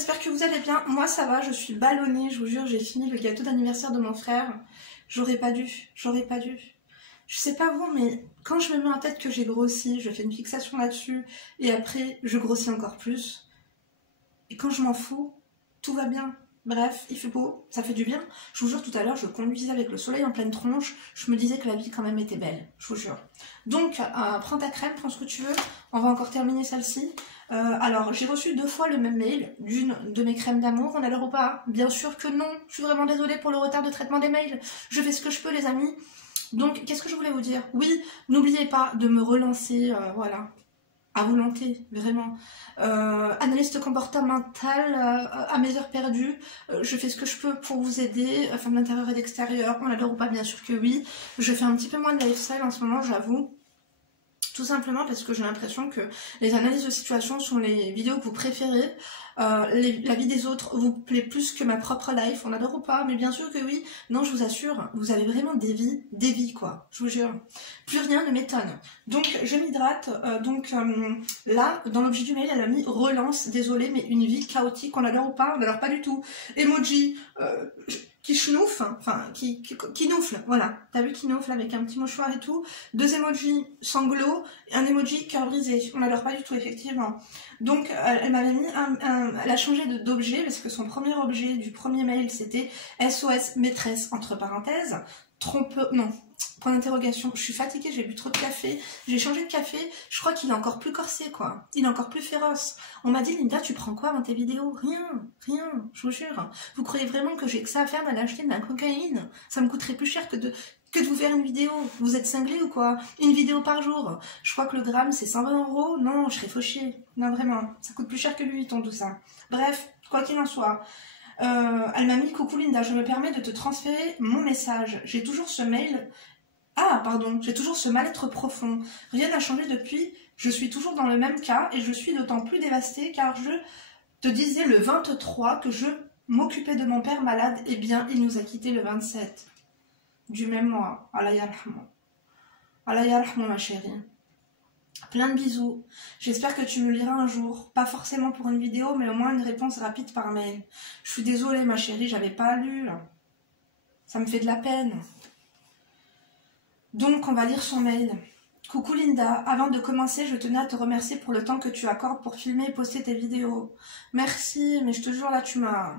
j'espère que vous allez bien. Moi ça va, je suis ballonnée, je vous jure, j'ai fini le gâteau d'anniversaire de mon frère. J'aurais pas dû. Je sais pas vous, mais quand je me mets en tête que j'ai grossi, je fais une fixation là-dessus, et après je grossis encore plus. Et quand je m'en fous, tout va bien. Bref, il fait beau, ça fait du bien. Je vous jure, tout à l'heure, je conduisais avec le soleil en pleine tronche. Je me disais que la vie, quand même, était belle. Je vous jure. Donc, prends ta crème, prends ce que tu veux. On va encore terminer celle-ci. Alors, j'ai reçu 2 fois le même mail d'une de mes crèmes d'amour. On a l'heure ou pas? Bien sûr que non. Je suis vraiment désolée pour le retard de traitement des mails. Je fais ce que je peux, les amis. Donc, qu'est-ce que je voulais vous dire? Oui, n'oubliez pas de me relancer, voilà. À volonté, vraiment. Analyste comportementale à mes heures perdues. Je fais ce que je peux pour vous aider, femme d'intérieur et d'extérieur. On l'adore ou pas, bien sûr que oui. Je fais un petit peu moins de lifestyle en ce moment, j'avoue. Tout simplement parce que j'ai l'impression que les analyses de situation sont les vidéos que vous préférez. La vie des autres vous plaît plus que ma propre life. On adore ou pas? Mais bien sûr que oui. Non, je vous assure, vous avez vraiment des vies quoi. Je vous jure. Plus rien ne m'étonne. Donc je m'hydrate. Là, dans l'objet du mail, elle a mis relance. Désolée, mais une vie chaotique. On adore ou pas? On adore pas du tout. Emoji. Qui chenoufle, enfin qui noufle, voilà. T'as vu qui noufle avec un petit mouchoir et tout. 2 emojis sanglots, un emoji cœur brisé. On n'adore pas du tout, effectivement. Donc elle m'avait mis elle a changé d'objet parce que son premier objet du premier mail c'était SOS maîtresse entre parenthèses. Non. Point d'interrogation. Je suis fatiguée, j'ai bu trop de café. J'ai changé de café. Je crois qu'il est encore plus corsé, quoi. Il est encore plus féroce. On m'a dit, Linda, tu prends quoi dans tes vidéos? Rien. Je vous jure. Vous croyez vraiment que j'ai que ça à faire d'aller acheter de la cocaïne? Ça me coûterait plus cher que de vous faire une vidéo. Vous êtes cinglés ou quoi? Une vidéo par jour. Je crois que le gramme, c'est 120 €. Non, je serais fauchée. Non, vraiment. Ça coûte plus cher que Louis Vuitton, tout ça. Bref, quoi qu'il en soit. Elle m'a mis, coucou Linda, je me permets de te transférer mon message. J'ai toujours ce mail. Ah, pardon, j'ai toujours ce mal-être profond. Rien n'a changé depuis, je suis toujours dans le même cas et je suis d'autant plus dévastée car je te disais le 23 que je m'occupais de mon père malade. Eh bien, il nous a quittés le 27 du même mois. Allah yarhamou. Allah yarhamou, ma chérie. Plein de bisous. J'espère que tu me liras un jour. Pas forcément pour une vidéo, mais au moins une réponse rapide par mail. Je suis désolée, ma chérie, j'avais pas lu. Ça me fait de la peine. Donc, on va lire son mail. Coucou Linda, avant de commencer, je tenais à te remercier pour le temps que tu accordes pour filmer et poster tes vidéos. Merci, mais je te jure, là, tu m'as...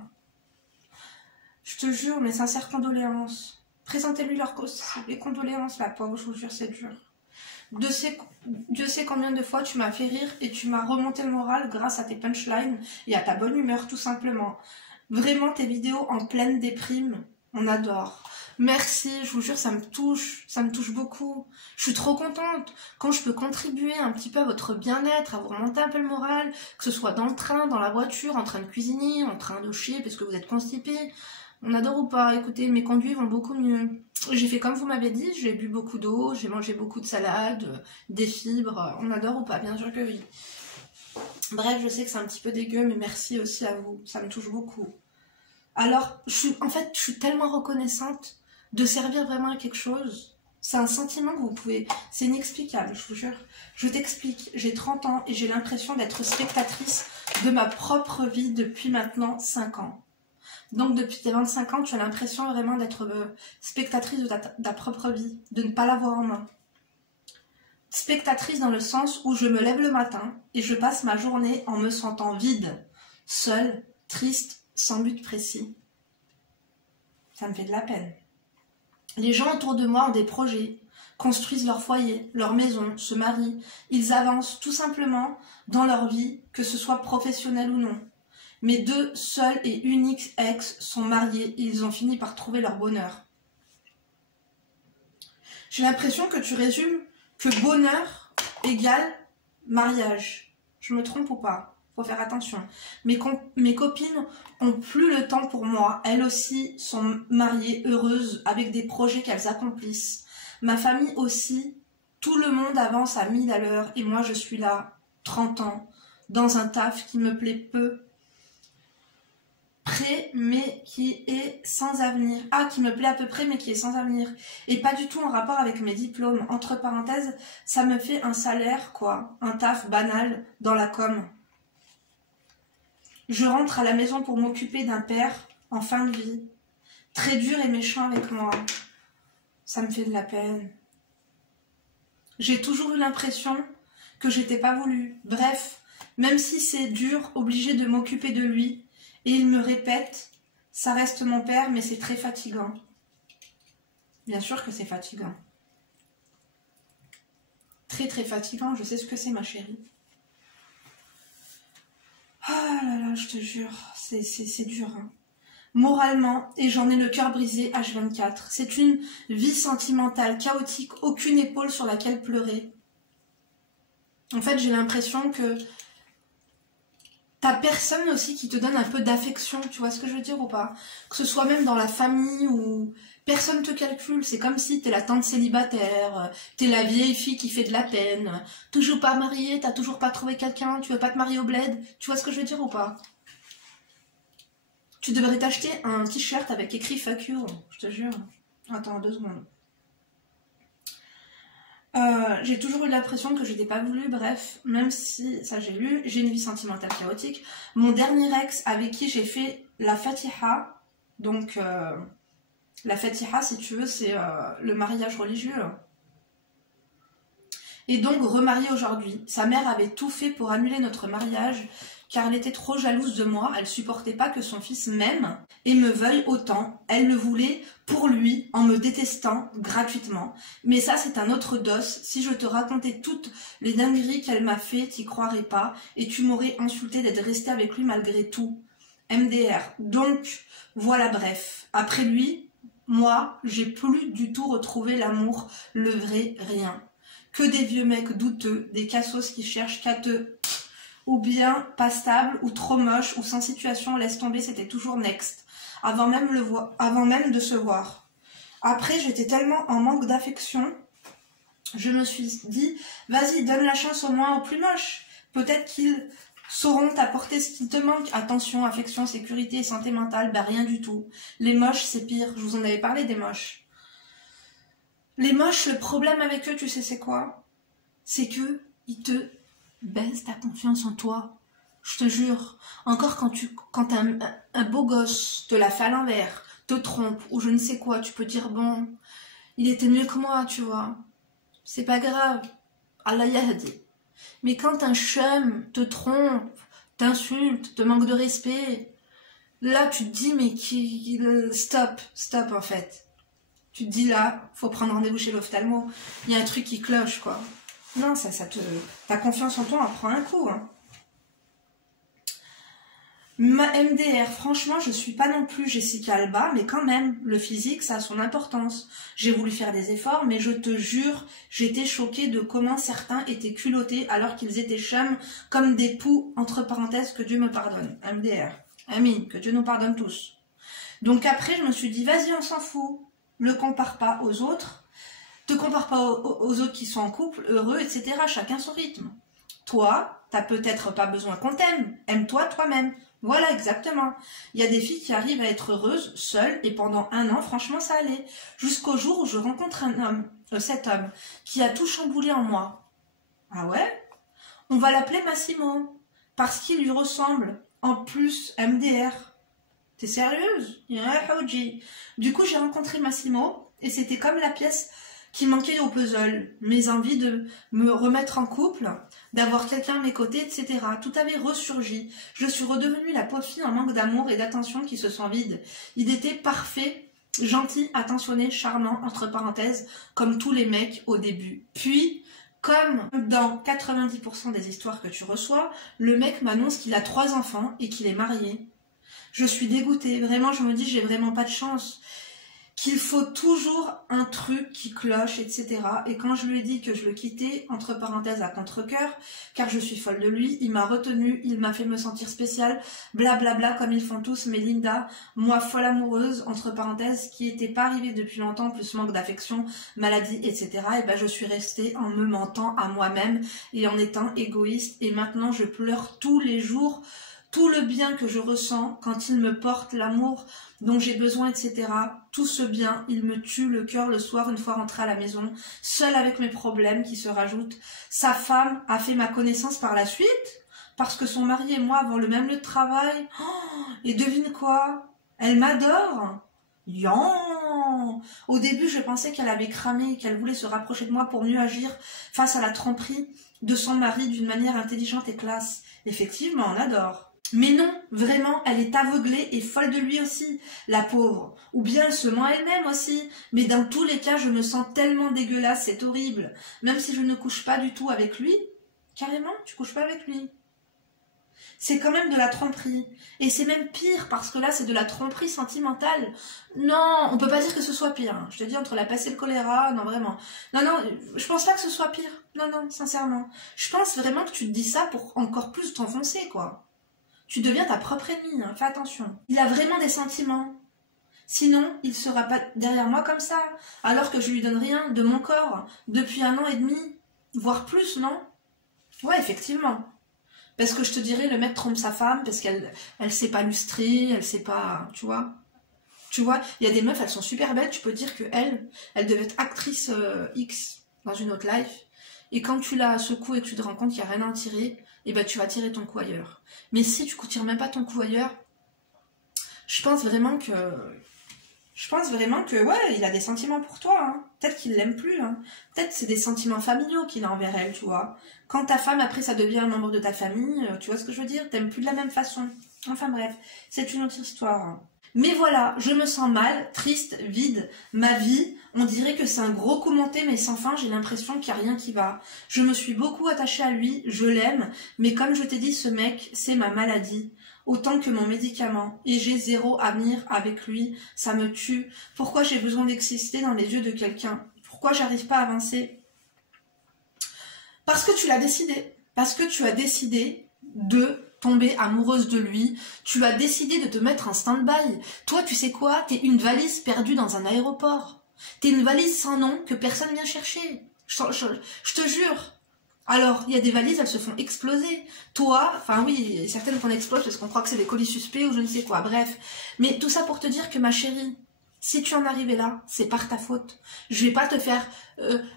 Je te jure, mes sincères condoléances. Présentez-lui les condoléances, la pauvre, je vous jure, c'est dur. Dieu sait combien de fois tu m'as fait rire et tu m'as remonté le moral grâce à tes punchlines et à ta bonne humeur, tout simplement. Vraiment, tes vidéos en pleine déprime, on adore. Merci, je vous jure, ça me touche beaucoup. Je suis trop contente quand je peux contribuer un petit peu à votre bien-être, à vous remonter un peu le moral, que ce soit dans le train, dans la voiture, en train de cuisiner, en train de chier parce que vous êtes constipé. On adore ou pas? Écoutez, mes conduits vont beaucoup mieux. J'ai fait comme vous m'avez dit, j'ai bu beaucoup d'eau, j'ai mangé beaucoup de salade, des fibres. On adore ou pas? Bien sûr que oui. Bref, je sais que c'est un petit peu dégueu, mais merci aussi à vous. Ça me touche beaucoup. Alors, en fait, je suis tellement reconnaissante de servir vraiment à quelque chose. C'est un sentiment que vous pouvez... C'est inexplicable, je vous jure. Je t'explique, j'ai 30 ans et j'ai l'impression d'être spectatrice de ma propre vie depuis maintenant 5 ans. Donc depuis tes 25 ans, tu as l'impression vraiment d'être spectatrice de ta propre vie, de ne pas l'avoir en main. Spectatrice dans le sens où je me lève le matin et je passe ma journée en me sentant vide, seule, triste, sans but précis. Ça me fait de la peine. Les gens autour de moi ont des projets, construisent leur foyer, leur maison, se marient. Ils avancent tout simplement dans leur vie, que ce soit professionnel ou non. Mes 2 seuls et uniques ex sont mariés et ils ont fini par trouver leur bonheur. J'ai l'impression que tu résumes que bonheur égale mariage. Je me trompe ou pas? Faut faire attention. Mes copines ont plus le temps pour moi. Elles aussi sont mariées, heureuses, avec des projets qu'elles accomplissent. Ma famille aussi. Tout le monde avance à 1000 à l'heure et moi je suis là, 30 ans, dans un taf qui me plaît peu. Près mais qui est sans avenir. Ah, qui me plaît à peu près mais qui est sans avenir. Et pas du tout en rapport avec mes diplômes. Entre parenthèses, ça me fait un salaire, quoi. Un taf banal dans la com. Je rentre à la maison pour m'occuper d'un père en fin de vie. Très dur et méchant avec moi. Ça me fait de la peine. J'ai toujours eu l'impression que j'étais pas voulu. Bref, même si c'est dur, obligé de m'occuper de lui. Et il me répète, ça reste mon père, mais c'est très fatigant. Bien sûr que c'est fatigant. Très très fatigant, je sais ce que c'est ma chérie. Ah là là, je te jure, c'est dur. Hein. Moralement, et j'en ai le cœur brisé H24. C'est une vie sentimentale, chaotique, aucune épaule sur laquelle pleurer. En fait, j'ai l'impression que t'as personne aussi qui te donne un peu d'affection, tu vois ce que je veux dire ou pas? Que ce soit même dans la famille ou personne te calcule, c'est comme si t'es la tante célibataire, t'es la vieille fille qui fait de la peine, toujours pas mariée, t'as toujours pas trouvé quelqu'un, tu veux pas te marier au bled, tu vois ce que je veux dire ou pas? Tu devrais t'acheter un t-shirt avec écrit fuck you, je te jure. Attends, 2 secondes. J'ai toujours eu l'impression que je n'étais pas voulu, bref, même si, ça j'ai lu, j'ai une vie sentimentale chaotique. Mon dernier ex avec qui j'ai fait la Fatiha, donc la Fatiha si tu veux c'est le mariage religieux. Et donc remarié aujourd'hui. Sa mère avait tout fait pour annuler notre mariage car elle était trop jalouse de moi, elle supportait pas que son fils m'aime et me veuille autant. Elle le voulait pour lui en me détestant gratuitement. Mais ça c'est un autre dos. Si je te racontais toutes les dingueries qu'elle m'a fait, t'y croirais pas et tu m'aurais insulté d'être restée avec lui malgré tout. MDR. Donc voilà, bref. Après lui, moi j'ai plus du tout retrouvé l'amour, le vrai rien. Que des vieux mecs douteux, des cassos qui cherchent qu'à te... Ou bien pas stable, ou trop moche, ou sans situation, laisse tomber, c'était toujours next. Avant même de se voir. Après, j'étais tellement en manque d'affection, je me suis dit, vas-y, donne la chance au moins aux plus moches. Peut-être qu'ils sauront t'apporter ce qui te manque. Attention, affection, sécurité et santé mentale, bah rien du tout. Les moches, c'est pire. Je vous en avais parlé des moches. Les moches, le problème avec eux, tu sais c'est quoi? C'est que ils te baisse ta confiance en toi. Je te jure. Encore quand un beau gosse te la fait à l'envers, te trompe ou je ne sais quoi, tu peux dire bon, il était mieux que moi, tu vois. C'est pas grave. Allah yahdi. Mais quand un chum te trompe, t'insulte, te manque de respect, là tu te dis mais stop en fait. Tu te dis là, faut prendre rendez-vous chez l'ophtalmo. Il y a un truc qui cloche quoi. Non, ta confiance en toi en prend un coup. Hein. Ma MDR, franchement, je suis pas non plus Jessica Alba, mais quand même, le physique, ça a son importance. J'ai voulu faire des efforts, mais je te jure, j'étais choquée de comment certains étaient culottés alors qu'ils étaient chums comme des poux, entre parenthèses, que Dieu me pardonne. MDR. Amin, que Dieu nous pardonne tous. Donc après, je me suis dit, vas-y, on s'en fout. Le compare pas aux autres. Te compare pas aux autres qui sont en couple, heureux, etc. Chacun son rythme. Toi, t'as peut-être pas besoin qu'on t'aime. Aime-toi toi-même. Voilà, exactement. Il y a des filles qui arrivent à être heureuses, seules, et pendant 1 an, franchement, ça allait. Jusqu'au jour où je rencontre cet homme, qui a tout chamboulé en moi. Ah ouais? On va l'appeler Massimo, parce qu'il lui ressemble. En plus, MDR. T'es sérieuse? Du coup, j'ai rencontré Massimo, et c'était comme la pièce qui manquait au puzzle, mes envies de me remettre en couple, d'avoir quelqu'un à mes côtés, etc. Tout avait ressurgi. Je suis redevenue la pauvre fille en manque d'amour et d'attention qui se sent vide. Il était parfait, gentil, attentionné, charmant, entre parenthèses, comme tous les mecs au début. Puis, comme dans 90% des histoires que tu reçois, le mec m'annonce qu'il a 3 enfants et qu'il est marié. Je suis dégoûtée, vraiment, je me dis j'ai vraiment pas de chance. Qu'il faut toujours un truc qui cloche, etc. Et quand je lui ai dit que je le quittais, entre parenthèses à contre-cœur, car je suis folle de lui, il m'a retenue, il m'a fait me sentir spéciale, blablabla comme ils font tous, mais Linda, moi folle amoureuse, entre parenthèses, qui était pas arrivée depuis longtemps, plus manque d'affection, maladie, etc. Et ben je suis restée en me mentant à moi-même et en étant égoïste. Et maintenant je pleure tous les jours tout le bien que je ressens quand il me porte, l'amour dont j'ai besoin, etc. Tout ce bien, il me tue le cœur le soir une fois rentrée à la maison, seule avec mes problèmes qui se rajoutent. Sa femme a fait ma connaissance par la suite, parce que son mari et moi avons le même lieu de travail. Oh, et devine quoi? Elle m'adore. Yan. Au début, je pensais qu'elle avait cramé, qu'elle voulait se rapprocher de moi pour mieux agir face à la tromperie de son mari d'une manière intelligente et classe. Effectivement, on adore. Mais non, vraiment, elle est aveuglée et folle de lui aussi, la pauvre. Ou bien elle se ment elle-même aussi. Mais dans tous les cas, je me sens tellement dégueulasse, c'est horrible. Même si je ne couche pas du tout avec lui, carrément, tu couches pas avec lui. C'est quand même de la tromperie. Et c'est même pire, parce que là, c'est de la tromperie sentimentale. Non, on peut pas dire que ce soit pire. Hein. Je te dis, entre la peste et le choléra, non, vraiment. Non, non, je pense pas que ce soit pire. Non, non, sincèrement. Je pense vraiment que tu te dis ça pour encore plus t'enfoncer, quoi. Tu deviens ta propre ennemie, hein. Fais attention. Il a vraiment des sentiments. Sinon, il sera pas derrière moi comme ça. Alors que je lui donne rien de mon corps depuis 1 an et demi. Voire plus, non? Ouais, effectivement. Parce que je te dirais, le mec trompe sa femme parce qu'elle sait pas lustrer, elle sait pas, tu vois. Tu vois, il y a des meufs, elles sont super belles, tu peux dire que elle devait être actrice X dans une autre life. Et quand tu la secoues et que tu te rends compte qu'il n'y a rien à en tirer, et ben tu vas tirer ton coup ailleurs. Mais si tu ne tires même pas ton coup ailleurs, je pense vraiment que ouais, il a des sentiments pour toi. Hein. Peut-être qu'il l'aime plus. Hein. Peut-être c'est des sentiments familiaux qu'il a envers elle, tu vois. Quand ta femme, après, ça devient un membre de ta famille, tu vois ce que je veux dire? T'aimes plus de la même façon. Enfin bref, c'est une autre histoire. Hein. Mais voilà, je me sens mal, triste, vide. Ma vie, on dirait que c'est un gros coup monté, mais sans fin, j'ai l'impression qu'il n'y a rien qui va. Je me suis beaucoup attachée à lui, je l'aime, mais comme je t'ai dit, ce mec, c'est ma maladie. Autant que mon médicament, et j'ai 0 avenir avec lui, ça me tue. Pourquoi j'ai besoin d'exister dans les yeux de quelqu'un? Pourquoi j'arrive pas à avancer? Parce que tu l'as décidé. Parce que tu as décidé de tomber amoureuse de lui. Tu as décidé de te mettre en stand-by. Toi, tu sais quoi? T'es une valise perdue dans un aéroport. T'es une valise sans nom que personne vient chercher. Je te jure. Alors, il y a des valises, elles se font exploser. Toi, enfin oui, certaines qu'on explose parce qu'on croit que c'est des colis suspects ou je ne sais quoi, bref. Mais tout ça pour te dire que ma chérie, si tu en arrives là, c'est par ta faute. Je vais pas te faire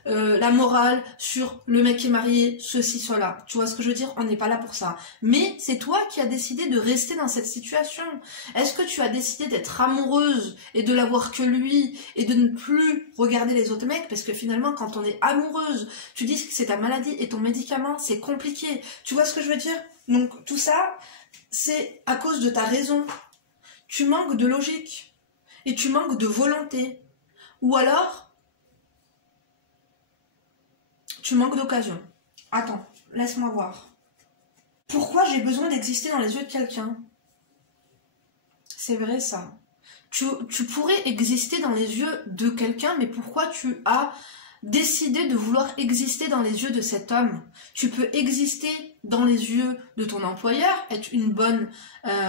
la morale sur le mec qui est marié, ceci, cela. Tu vois ce que je veux dire? On n'est pas là pour ça. Mais c'est toi qui as décidé de rester dans cette situation. Est-ce que tu as décidé d'être amoureuse et de l'avoir que lui et de ne plus regarder les autres mecs? Parce que finalement, quand on est amoureuse, tu dis que c'est ta maladie et ton médicament, c'est compliqué. Tu vois ce que je veux dire? Donc tout ça, c'est à cause de ta raison. Tu manques de logique. Et tu manques de volonté. Ou alors, tu manques d'occasion. Attends, laisse-moi voir. Pourquoi j'ai besoin d'exister dans les yeux de quelqu'un? C'est vrai ça. Tu pourrais exister dans les yeux de quelqu'un, mais pourquoi tu as décidé de vouloir exister dans les yeux de cet homme? Tu peux exister dans les yeux de ton employeur, être une bonne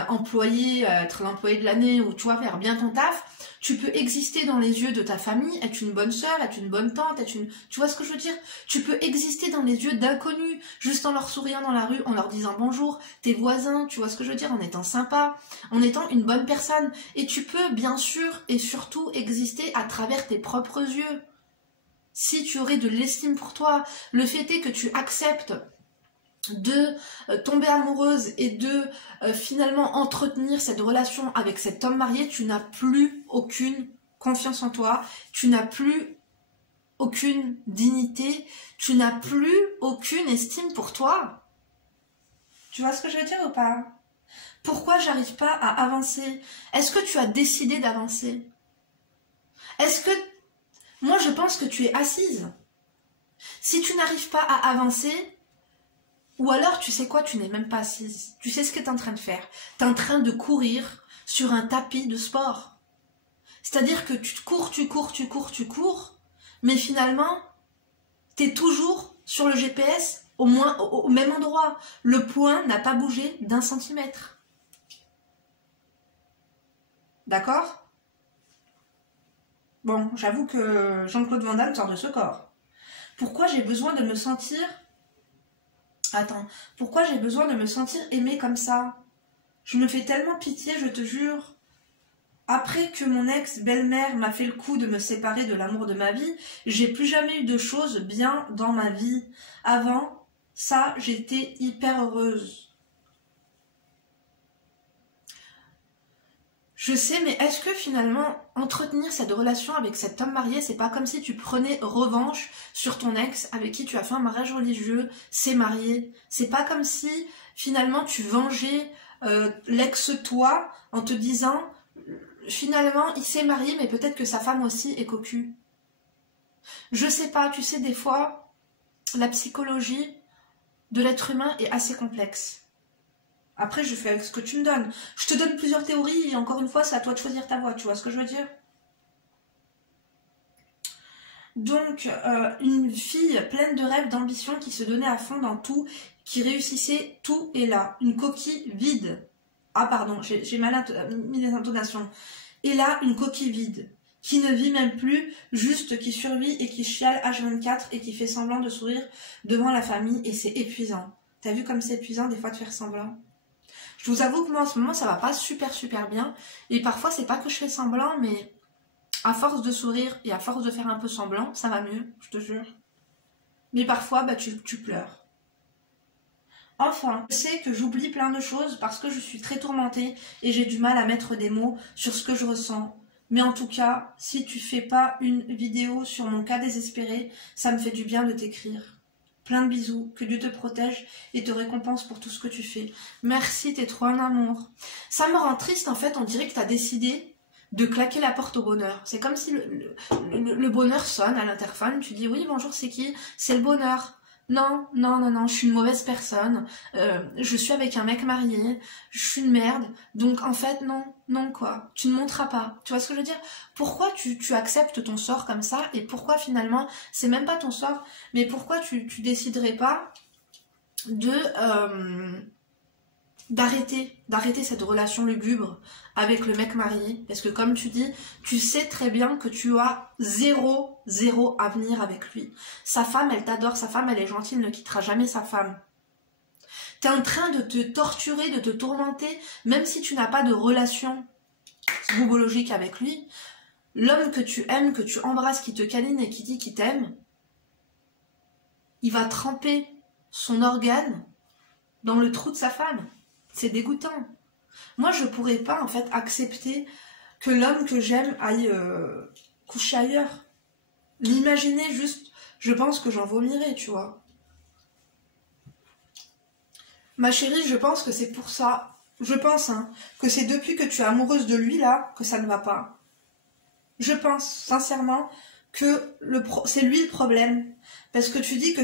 employée, être l'employé de l'année, ou tu vois, faire bien ton taf. Tu peux exister dans les yeux de ta famille, être une bonne sœur, être une bonne tante, être une... Tu vois ce que je veux dire? Tu peux exister dans les yeux d'inconnus, juste en leur souriant dans la rue, en leur disant bonjour, tes voisins, tu vois ce que je veux dire? En étant sympa, en étant une bonne personne. Et tu peux, bien sûr, et surtout, exister à travers tes propres yeux. Si tu aurais de l'estime pour toi, le fait est que tu acceptes de tomber amoureuse et de finalement entretenir cette relation avec cet homme marié, tu n'as plus aucune confiance en toi, tu n'as plus aucune dignité, tu n'as plus aucune estime pour toi. Tu vois ce que je veux dire ou pas? Pourquoi j'arrive pas à avancer? Est-ce que tu as décidé d'avancer? Est-ce que... Moi, je pense que tu es assise. Si tu n'arrives pas à avancer, ou alors, tu sais quoi, tu n'es même pas assise. Tu sais ce que tu es en train de faire. Tu es en train de courir sur un tapis de sport. C'est-à-dire que tu cours, mais finalement, tu es toujours sur le GPS au même endroit. Le point n'a pas bougé d'1 centimètre. D'accord? Bon, j'avoue que Jean-Claude Van Damme sort de ce corps. Pourquoi j'ai besoin de me sentir... Attends, pourquoi j'ai besoin de me sentir aimée comme ça? Je me fais tellement pitié, je te jure. Après que mon ex-belle-mère m'a fait le coup de me séparer de l'amour de ma vie, j'ai plus jamais eu de choses bien dans ma vie. Avant, ça, j'étais hyper heureuse. Je sais, mais est-ce que finalement, entretenir cette relation avec cet homme marié, c'est pas comme si tu prenais revanche sur ton ex avec qui tu as fait un mariage religieux, s'est marié? C'est pas comme si finalement tu vengeais l'ex-toi en te disant finalement il s'est marié mais peut-être que sa femme aussi est cocu. Je sais pas, tu sais, des fois, la psychologie de l'être humain est assez complexe. Après, je fais avec ce que tu me donnes. Je te donne plusieurs théories et encore une fois, c'est à toi de choisir ta voie, tu vois ce que je veux dire? Donc, une fille pleine de rêves, d'ambition, qui se donnait à fond dans tout, qui réussissait tout et là. Une coquille vide. Ah pardon, j'ai mal mis les intonations. Et là, une coquille vide. Qui ne vit même plus, juste qui survit et qui chiale H24 et qui fait semblant de sourire devant la famille et c'est épuisant. T'as vu comme c'est épuisant des fois de faire semblant? Je vous avoue que moi en ce moment ça va pas super bien et parfois c'est pas que je fais semblant mais à force de sourire et à force de faire un peu semblant ça va mieux, je te jure. Mais parfois bah tu pleures. Enfin, je sais que j'oublie plein de choses parce que je suis très tourmentée et j'ai du mal à mettre des mots sur ce que je ressens. Mais en tout cas, si tu fais pas une vidéo sur mon cas désespéré, ça me fait du bien de t'écrire. Plein de bisous, que Dieu te protège et te récompense pour tout ce que tu fais. Merci, t'es trop un amour. Ça me rend triste en fait, on dirait que t'as décidé de claquer la porte au bonheur. C'est comme si le bonheur sonne à l'interphone, tu dis oui bonjour c'est qui? C'est le bonheur. Non, je suis une mauvaise personne, je suis avec un mec marié, je suis une merde, donc en fait non quoi, tu ne monteras pas, tu vois ce que je veux dire? Pourquoi tu acceptes ton sort comme ça, et pourquoi finalement, c'est même pas ton sort, mais pourquoi tu déciderais pas de d'arrêter cette relation lugubre avec le mec marié, parce que comme tu dis, tu sais très bien que tu as zéro avenir avec lui. Sa femme, elle t'adore, sa femme, elle est gentille, elle ne quittera jamais sa femme. T'es en train de te torturer, de te tourmenter, même si tu n'as pas de relation boubologique avec lui. L'homme que tu aimes, que tu embrasses, qui te câline et qui dit qu'il t'aime, il va tremper son organe dans le trou de sa femme. C'est dégoûtant. Moi, je pourrais pas, en fait, accepter que l'homme que j'aime aille coucher ailleurs. L'imaginer juste, je pense que j'en vomirais, tu vois. Ma chérie, je pense que c'est pour ça. Je pense, hein, que c'est depuis que tu es amoureuse de lui, là, que ça ne va pas. Je pense, sincèrement, que c'est lui le problème. Parce que tu dis que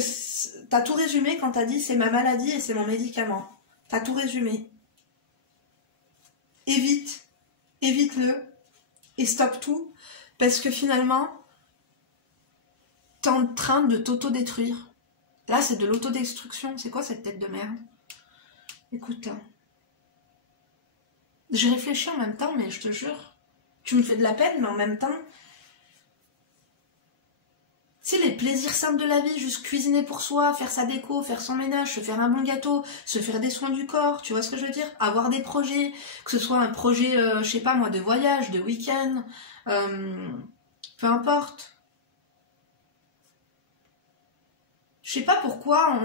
t'as tout résumé quand t'as dit c'est ma maladie et c'est mon médicament. T'as tout résumé. Évite-le et stoppe tout. Parce que finalement, t'es en train de t'auto-détruire. Là, c'est de l'autodestruction. C'est quoi cette tête de merde? Écoute, hein. J'ai réfléchi en même temps, mais je te jure, tu me fais de la peine, mais en même temps, tu sais, les plaisirs simples de la vie, juste cuisiner pour soi, faire sa déco, faire son ménage, se faire un bon gâteau, se faire des soins du corps, tu vois ce que je veux dire? Avoir des projets, que ce soit un projet, je sais pas moi, de voyage, de week-end, peu importe. Je sais pas pourquoi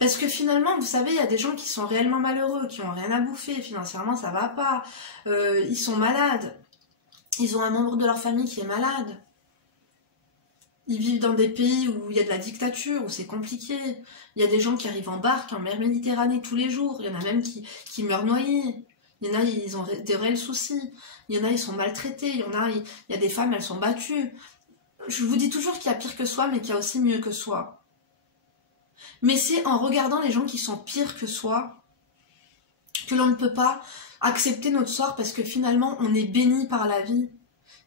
Parce que finalement, vous savez, il y a des gens qui sont réellement malheureux, qui ont rien à bouffer, financièrement ça va pas, ils sont malades, ils ont un membre de leur famille qui est malade. Ils vivent dans des pays où il y a de la dictature, où c'est compliqué. Il y a des gens qui arrivent en barque en mer Méditerranée tous les jours. Il y en a même qui meurent noyés. Il y en a, ils ont des réels soucis. Il y en a, ils sont maltraités. Il y a des femmes, elles sont battues. Je vous dis toujours qu'il y a pire que soi, mais qu'il y a aussi mieux que soi. Mais c'est en regardant les gens qui sont pires que soi que l'on ne peut pas accepter notre sort parce que finalement, on est béni par la vie.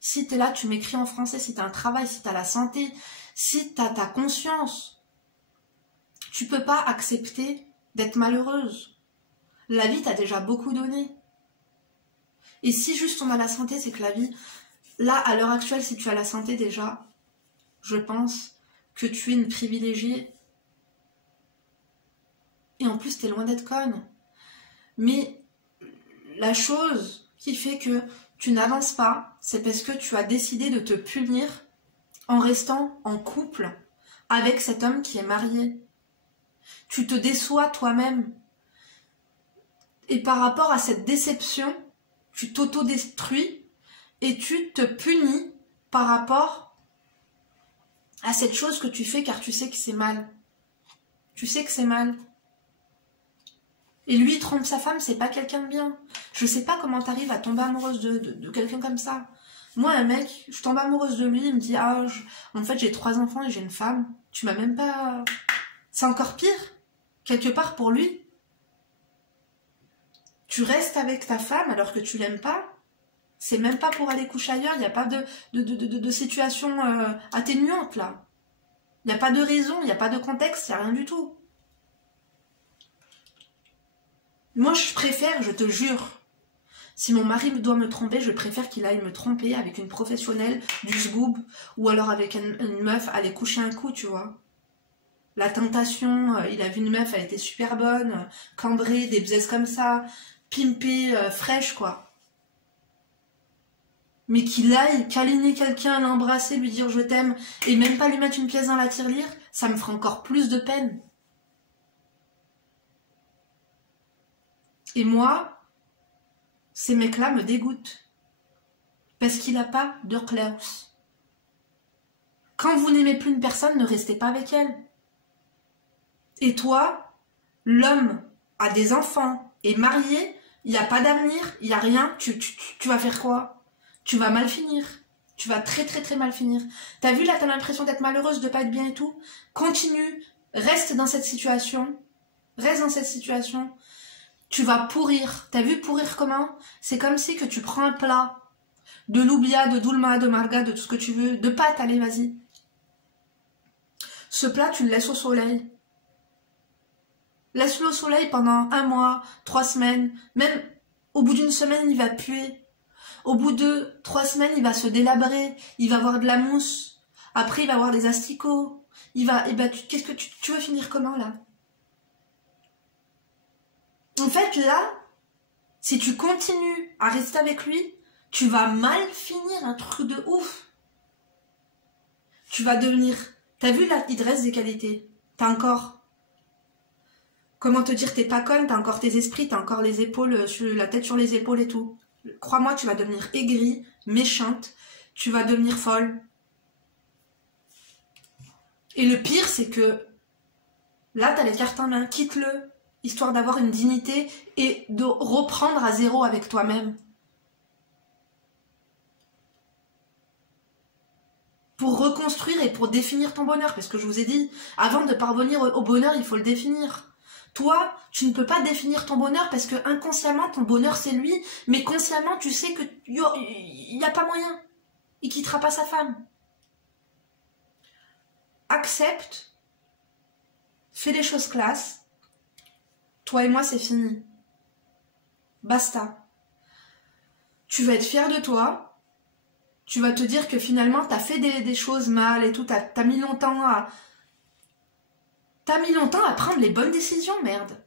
Si t'es là, tu m'écris en français, si t'as un travail, si t'as la santé, si t'as ta conscience, tu peux pas accepter d'être malheureuse. La vie t'a déjà beaucoup donné. Et si juste on a la santé, c'est que la vie, là, à l'heure actuelle, si tu as la santé déjà, je pense que tu es une privilégiée. Et en plus, t'es loin d'être conne. Mais la chose qui fait que tu n'avances pas, c'est parce que tu as décidé de te punir en restant en couple avec cet homme qui est marié. Tu te déçois toi-même. Et par rapport à cette déception, tu t'auto-détruis et tu te punis par rapport à cette chose que tu fais car tu sais que c'est mal. Tu sais que c'est mal. Et lui, il trompe sa femme, c'est pas quelqu'un de bien. Je sais pas comment t'arrives à tomber amoureuse de quelqu'un comme ça. Moi, un mec, je tombe amoureuse de lui, il me dit, ah, en fait, j'ai 3 enfants et j'ai une femme. Tu m'as même pas... C'est encore pire, quelque part pour lui. Tu restes avec ta femme alors que tu l'aimes pas. C'est même pas pour aller coucher ailleurs, il n'y a pas de situation atténuante là. Il n'y a pas de raison, il n'y a pas de contexte, il n'y a rien du tout. Moi, je préfère, je te jure, si mon mari doit me tromper, je préfère qu'il aille me tromper avec une professionnelle du sgoob ou alors avec une meuf, aller coucher un coup, tu vois. La tentation, il a vu une meuf, elle était super bonne, cambrée, des bzaises comme ça, pimpée, fraîche, quoi. Mais qu'il aille câliner quelqu'un, l'embrasser, lui dire je t'aime, et même pas lui mettre une pièce dans la tirelire, ça me fera encore plus de peine. Et moi, ces mecs-là me dégoûtent. Parce qu'il n'a pas de clause. Quand vous n'aimez plus une personne, ne restez pas avec elle. Et toi, l'homme a des enfants, est marié, il n'y a pas d'avenir, il n'y a rien, tu vas faire quoi? Tu vas mal finir. Tu vas très très très mal finir. T'as vu là, t'as l'impression d'être malheureuse, de pas être bien et tout? Continue, reste dans cette situation. Reste dans cette situation. Tu vas pourrir. T'as vu pourrir comment? C'est comme si que tu prends un plat de loubia, de doulma, de marga, de tout ce que tu veux, de pâtes, allez, vas-y. Ce plat, tu le laisses au soleil. Laisse-le au soleil pendant 1 mois, 3 semaines. Même au bout d'une semaine, il va puer. Au bout de 3 semaines, il va se délabrer. Il va avoir de la mousse. Après, il va avoir des asticots. Il va... Et ben, qu'est-ce que tu veux finir comment, là? En fait, là, si tu continues à rester avec lui, tu vas mal finir, un truc de ouf. Tu vas devenir... T'as vu, là, il te reste des qualités. T'as encore... Comment te dire, t'es pas conne, t'as encore tes esprits, t'as encore les épaules, la tête sur les épaules et tout. Crois-moi, tu vas devenir aigrie, méchante, tu vas devenir folle. Et le pire, c'est que là, t'as les cartes en main, quitte-le, histoire d'avoir une dignité et de reprendre à zéro avec toi-même. Pour reconstruire et pour définir ton bonheur, parce que je vous ai dit, avant de parvenir au bonheur, il faut le définir. Toi, tu ne peux pas définir ton bonheur parce que inconsciemment, ton bonheur, c'est lui, mais consciemment, tu sais que il n'y a pas moyen. Il quittera pas sa femme. Accepte, fais les choses classe. Toi et moi, c'est fini. Basta. Tu vas être fier de toi. Tu vas te dire que finalement, tu as fait des choses mal et tout. T'as mis longtemps à... T'as mis longtemps à prendre les bonnes décisions, merde.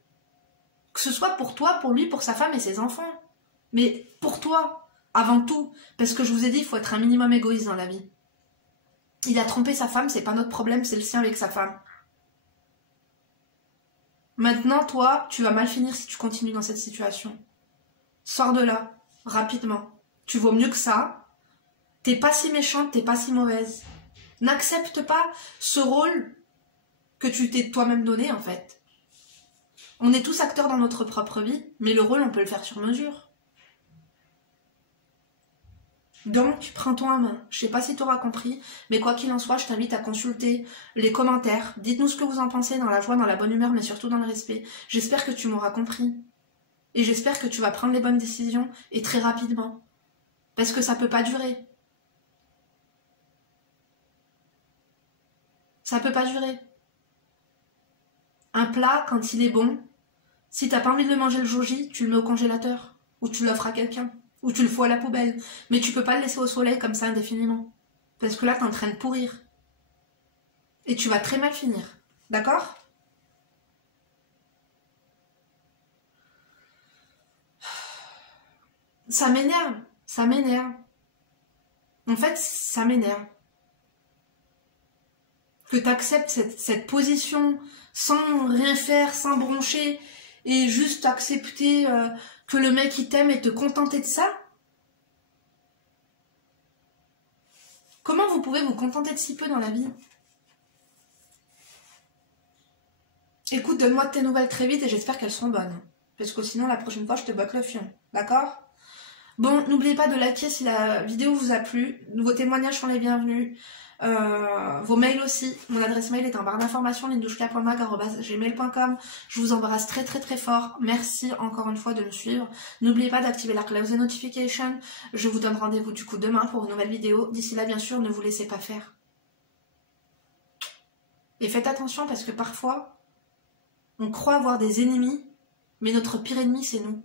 Que ce soit pour toi, pour lui, pour sa femme et ses enfants. Mais pour toi, avant tout. Parce que je vous ai dit, il faut être un minimum égoïste dans la vie. Il a trompé sa femme, c'est pas notre problème, c'est le sien avec sa femme. Maintenant, toi, tu vas mal finir si tu continues dans cette situation. Sors de là, rapidement. Tu vaux mieux que ça. T'es pas si méchante, t'es pas si mauvaise. N'accepte pas ce rôle que tu t'es toi-même donné, en fait. On est tous acteurs dans notre propre vie, mais le rôle, on peut le faire sur mesure. Donc, prends-toi en main. Je sais pas si tu auras compris, mais quoi qu'il en soit, je t'invite à consulter les commentaires. Dites-nous ce que vous en pensez, dans la joie, dans la bonne humeur, mais surtout dans le respect. J'espère que tu m'auras compris. Et j'espère que tu vas prendre les bonnes décisions, et très rapidement. Parce que ça peut pas durer. Ça peut pas durer. Un plat, quand il est bon, si t'as pas envie de le manger le jour J, tu le mets au congélateur. Ou tu l'offres à quelqu'un. Ou tu le fous à la poubelle. Mais tu peux pas le laisser au soleil comme ça indéfiniment. Parce que là, t'es en train de pourrir. Et tu vas très mal finir. D'accord ? Ça m'énerve. Ça m'énerve. En fait, ça m'énerve. Que t'acceptes cette position sans rien faire, sans broncher, et juste accepter Que le mec il t'aime et te contenter de ça? Comment vous pouvez vous contenter de si peu dans la vie? Écoute, donne-moi de tes nouvelles très vite et j'espère qu'elles seront bonnes. Parce que sinon, la prochaine fois, je te botte le fion. D'accord? Bon, n'oubliez pas de liker si la vidéo vous a plu. Vos témoignages sont les bienvenus. Vos mails aussi. Mon adresse mail est en barre d'informations, lindouchka.mag@gmail.com. Je vous embrasse très très très fort. Merci encore une fois de me suivre. N'oubliez pas d'activer la cloche de notification. Je vous donne rendez-vous du coup demain pour une nouvelle vidéo. D'ici là, bien sûr, ne vous laissez pas faire. Et faites attention parce que parfois, on croit avoir des ennemis, mais notre pire ennemi, c'est nous.